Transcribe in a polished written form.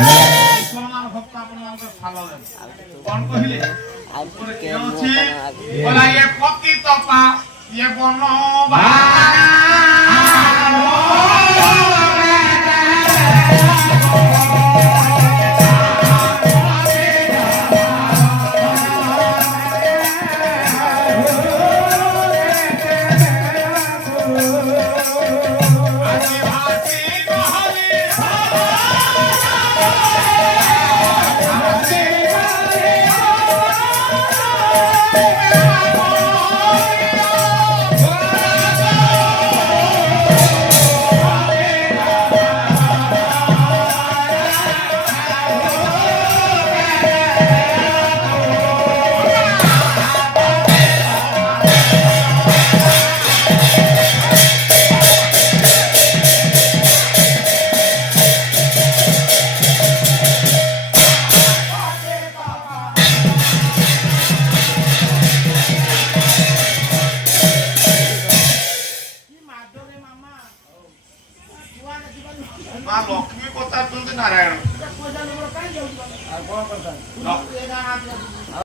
ମୁସଲମାନ ଭକ୍ତ ଆପଣଙ୍କର ଛାଡ଼ିଲେ କଣ କହିଲେ ଉପରେ କିଏ ଅଛି କହିଲା ଇଏ ପତିତ ପା ଇଏ ବନ মা লক্ষ্মী কথা নারায়ণ